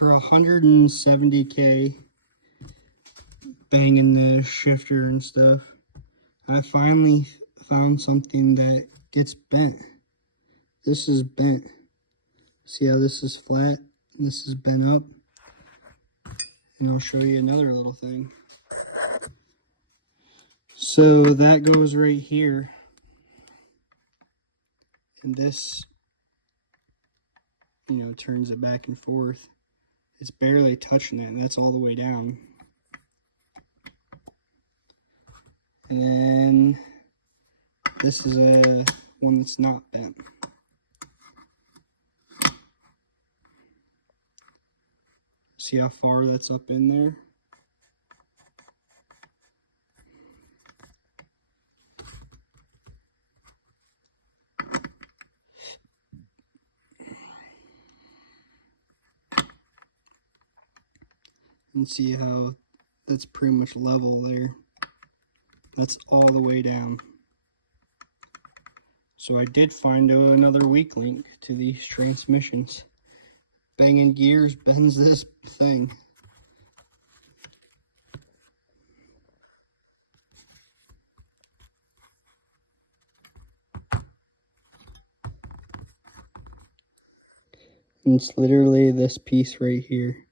for 170K banging the shifter and stuff, I finally found something that gets bent. This is bent. See how this is flat? This is bent up. And I'll show you another little thing. So that goes right here. And this, you know, turns it back and forth. It's barely touching it, and that's all the way down. And then this is a one that's not bent. See how far that's up in there? And see how that's pretty much level there. That's all the way down. So I did find another weak link to these transmissions. Banging gears bends this thing. And it's literally this piece right here.